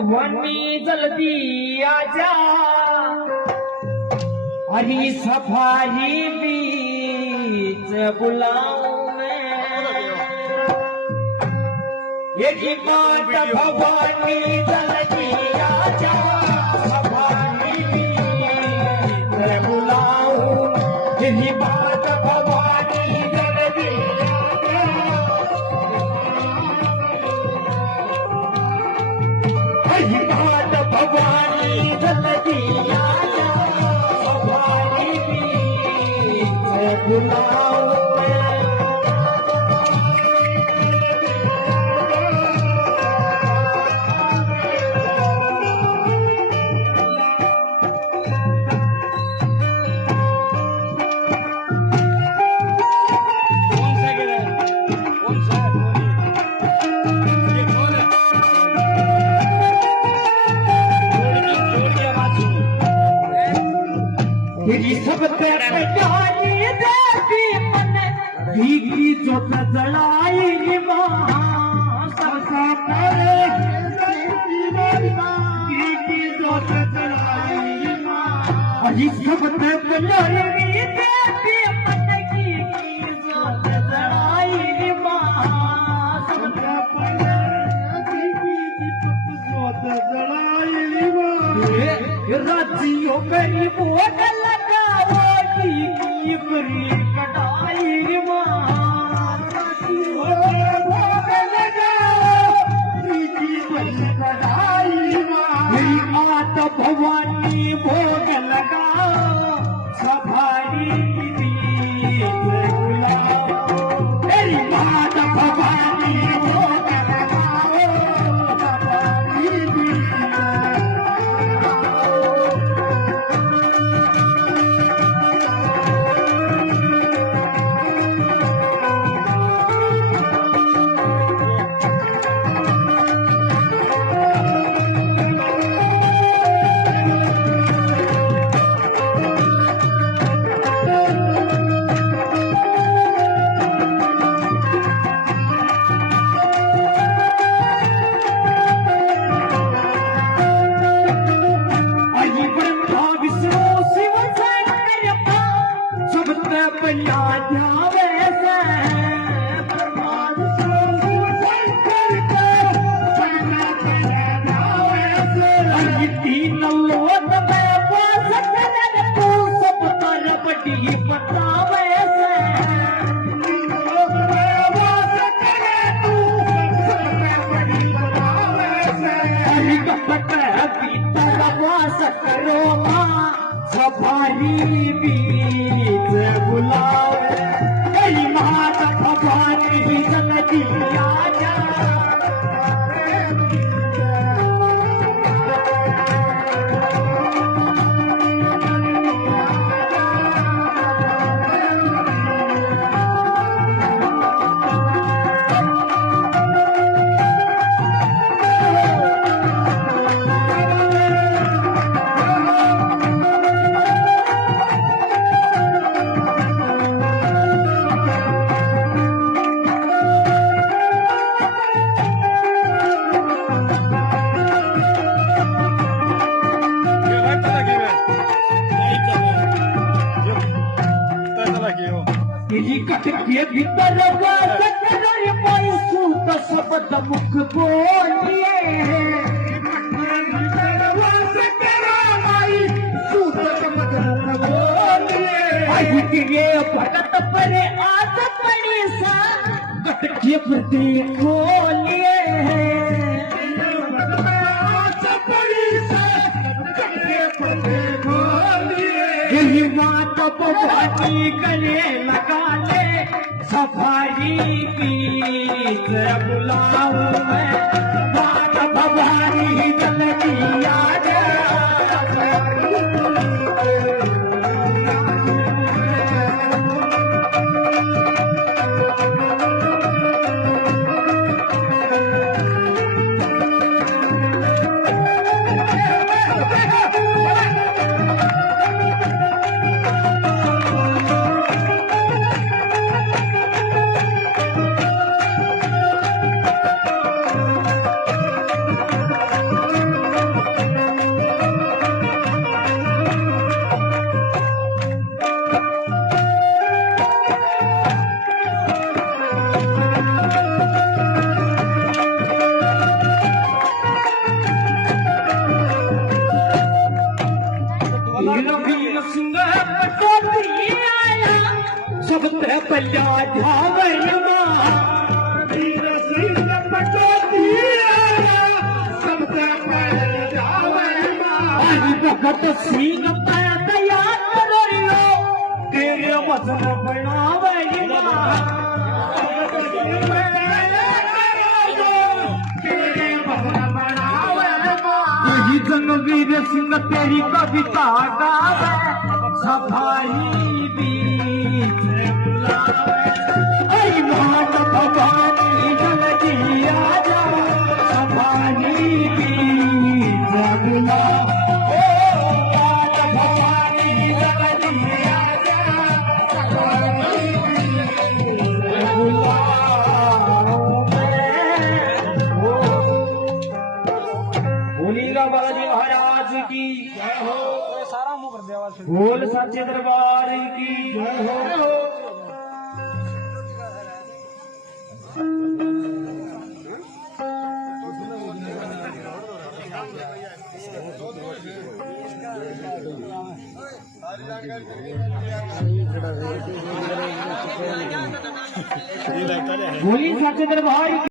वनी जल्दी आजा Hari safari beach बुलाऊं मैं यही बात भवानी जल्दी आजा सफारी बीच बुलाऊं यही बात भवानी जल्दी यही बात भवानी जल्दी आजा सफारी बीच बुलाऊं तेरी सब प्यारी देवी मन भीगी जोत जलाई मां सबसे भीगी जोत जलाई मां अजी सब प्यारी देवी मन भीगी जोत जलाई मां सबसे जोत जलाई मां राजियों मेरी वोट बरी कटाई मेरी आत भवानी भोग लगा सफारी मेरी मात भवानी भोग सफारी बीच बुलाओ कई माता भवानी जल्दी आजा कटके भीतर सूत शब्द मुख बोलिए भगत परे आद पड़ी सा कटके प्रति बोलिए यही बात भवानी गले लगा ले सफारी बीच बुलाऊं मैं बात भवानी जल्दी आजा पल्ल्या ध्यावण वीर सिंग पटोती सबका पैर जावन आणि भगत सिंग पैदया करियो तेरे वचन बनावई यही जनवीर सिंह तेरी कविता गावे सफाई बीच बुलावे ऐ मात भवानी जल्दी आजा सफाई बीच बुलावे ओ मात भवानी जल्दी आजा सफाई बीच बुलावे बोलीगा बालाजी महाराज की जय हो सारा मुंह कर देवा से बोल सच्चे दरबार की जय हो बोली सच्चे दरबार की